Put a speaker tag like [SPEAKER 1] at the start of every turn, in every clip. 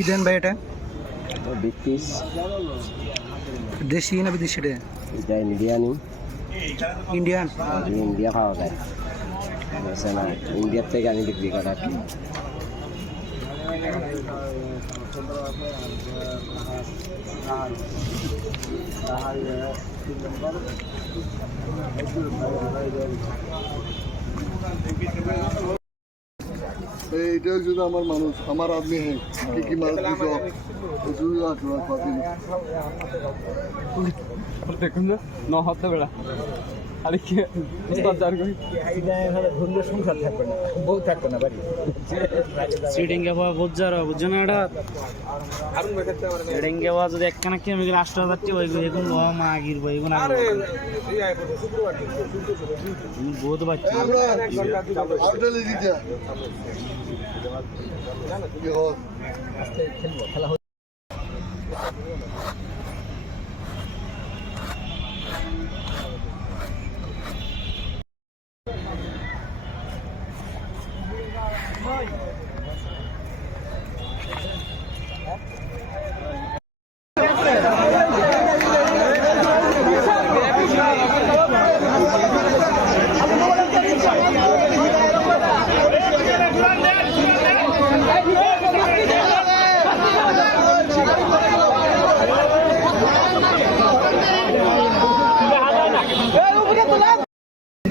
[SPEAKER 1] কি দেন ভাই এটা? দেশি না বিদেশি এটা
[SPEAKER 2] এটা ইন্ডিয়ানি।
[SPEAKER 1] ইন্ডিয়ান?
[SPEAKER 2] ইন্ডিয়া পাওয়া যায়। ইন্ডিয়ার থেকে আমি বিক্রি করা আর কি।
[SPEAKER 3] এইটা যদি আমার মানুষ, আমার আদমি হ্যাঁ কি কি দিছ? শুধু কদিন
[SPEAKER 4] দেখুন ন হতে বেড়া আরে কি উস্তাদ
[SPEAKER 5] এটা সিডিংকে পাওয়া যদি একখানা কেমিক্যাল হাজার টি ওই এখন ও মা আগির এখন বাচ্চা
[SPEAKER 3] আউটলে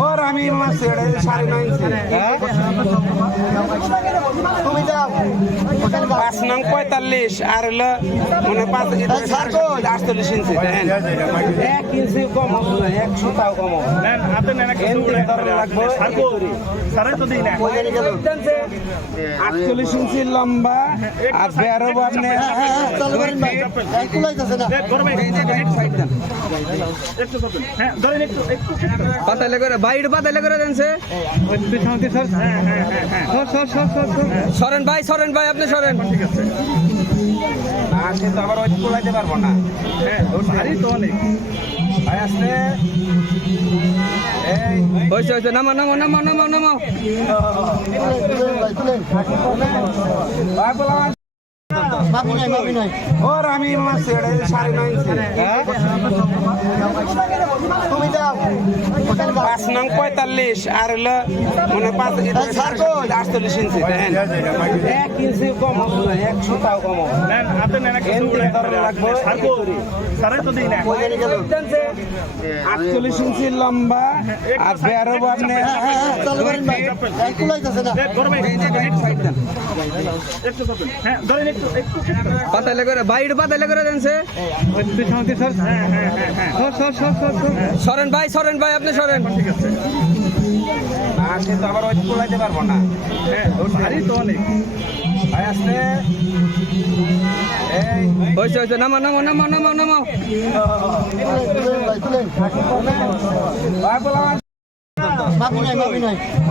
[SPEAKER 4] ওর আমি সাড়ে পাঁচ নং পঁয়তাল্লিশ আর হলো মানে পাঁচ আটচল্লিশ ইঞ্চি দেখেন এক ইঞ্চি কম হবে না এক সুতাও কম হবে। আটচল্লিশ ইঞ্চি লম্বা আর বেরোবো আপনি
[SPEAKER 1] পাতালে করে, বাইরে পাতালে করে দেন সে। সরেন ভাই সরেন ভাই, আপনি সরেন।
[SPEAKER 4] আবার ওই তোলাইতে পারব না তো
[SPEAKER 1] নামো।
[SPEAKER 4] ভাই বললাম ওর আমি মাছ সাড়ে নয় পাঁচ নং পঁয়তাল্লিশ আর হলো মানে পাঁচ আটচল্লিশ ইঞ্চি এক ইঞ্চি কম হবে না এক কম আটচল্লিশ ইঞ্চি লম্বা আর বেরোবো আপনি
[SPEAKER 1] পাতালে করে বাইরে পাতালে করে দেন সরেন ভাই সরেন ভাই আপনি সরেন
[SPEAKER 4] আবার ওই তোলাইতে পারব না ভাই আসতে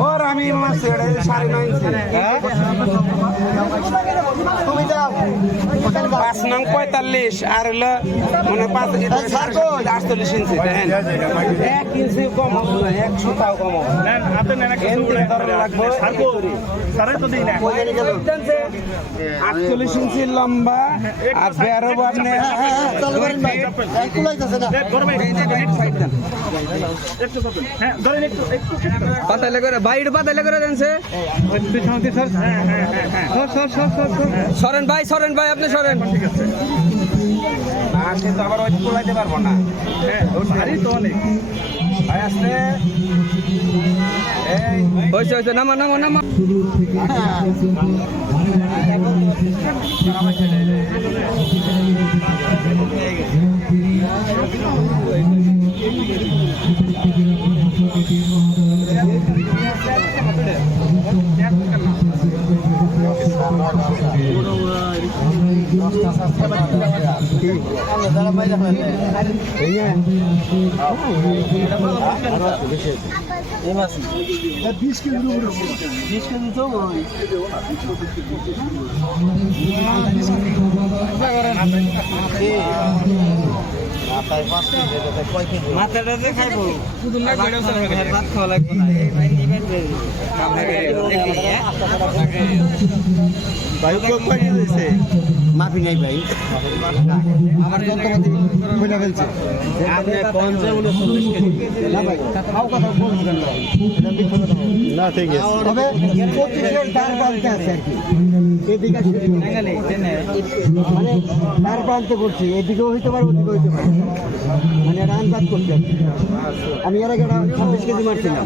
[SPEAKER 4] ওর আমি মাছ সাড়ে নয় পাঁচ নং পঁয়তাল্লিশ আর হলো মানে পাঁচ আটচল্লিশ ইঞ্চি দেখেন এক ইঞ্চি কম হবে না এক সুতাও কম আটচল্লিশ ইঞ্চি লম্বা আর আপনি
[SPEAKER 1] পাতালে করে বাইরে পাতালে করে দেন সে সরেন ভাই সরেন ভাই আপনি সরেন
[SPEAKER 4] আর কিন্তু আবার ওই তোলাইতে পারব না। তো অনেক। ভাই আসতে। এই
[SPEAKER 1] হয়েছে হয়েছে নামো নামো নামো।
[SPEAKER 3] আমরা
[SPEAKER 6] বিশ কেজির উপরে বিশ কেজি তো
[SPEAKER 5] মাথাটাতে খাইবো। ভাত খাওয়া লাগবে না এই ভাই নিবেন যে
[SPEAKER 7] মাফি নাই ভাই। আমার যন্ত্রপাতি খুলে ফেলছে?
[SPEAKER 5] আপনি কেজি।
[SPEAKER 7] না ভাই কথা বলব কেন মিথ্যা
[SPEAKER 8] ঠিক আছে।
[SPEAKER 7] তবে পঁচিশের দ্বার প্রান্তে আছে আর কি। মানে প্রান্তে করছি, এদিকেও হইতে পারে হইতে পারে। মানে রান বাদ করছি আমি এর আগে ছাব্বিশ কেজি মারছিলাম।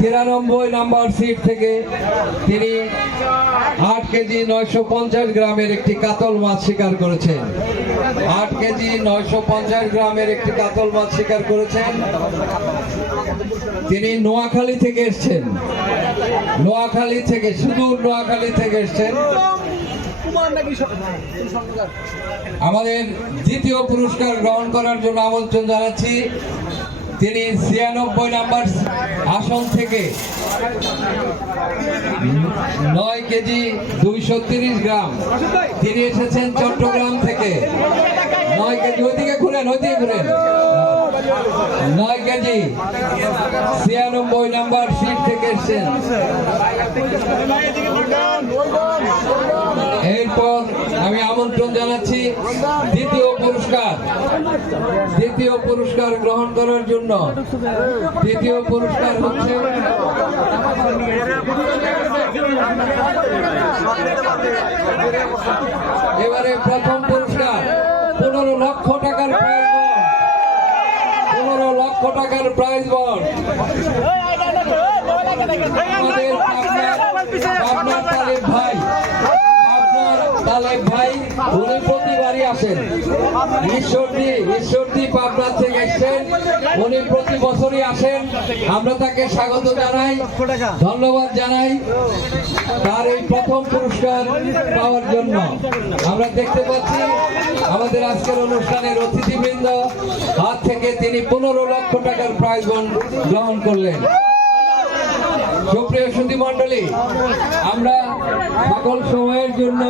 [SPEAKER 3] তিরানব্বই নাম্বার সিট থেকে তিনি আট কেজি নয়শো পঞ্চাশ গ্রামের একটি কাতল মাছ শিকার করেছেন। আট কেজি নয়শো পঞ্চাশ গ্রামের একটি কাতল মাছ শিকার করেছেন। তিনি নোয়াখালী থেকে এসছেন। নোয়াখালী থেকে, সুদূর নোয়াখালী থেকে এসছেন। আমাদের দ্বিতীয় পুরস্কার গ্রহণ করার জন্য আমন্ত্রণ জানাচ্ছি। তিনি ছিয়ানব্বই নাম্বার আসন থেকে নয় কেজি দুইশো তিরিশ গ্রাম। তিনি এসেছেন চট্টগ্রাম থেকে। নয় কেজি, ওইদিকে ঘুরেন ওইদিকে ঘুরেন। নয় কেজি, ছিয়ানব্বই নাম্বার সিট থেকে এসছেন। এরপর আমি আমন্ত্রণ জানাচ্ছি দ্বিতীয় পুরস্কার। দ্বিতীয় পুরস্কার গ্রহণ করার জন্য। দ্বিতীয় পুরস্কার হচ্ছে এবারে প্রথম পুরস্কার, পনেরো লক্ষ টাকার পনেরো লক্ষ টাকার প্রাইজ বল আমাদের ভাই তালেব ভাই, উনি প্রতিবারই আসেন। ঈশ্বরদী ঈশ্বরদী পাবনা থেকে এসছেন। উনি প্রতি বছরই আসেন। আমরা তাকে স্বাগত জানাই, ধন্যবাদ জানাই তার এই প্রথম পুরস্কার পাওয়ার জন্য। আমরা দেখতে পাচ্ছি আমাদের আজকের অনুষ্ঠানের অতিথিবৃন্দ, হাত থেকে তিনি পনেরো লক্ষ টাকার প্রাইজ গ্রহণ করলেন। সুপ্রিয় সুধী মন্ডলী আমরা সকল সময়ের জন্য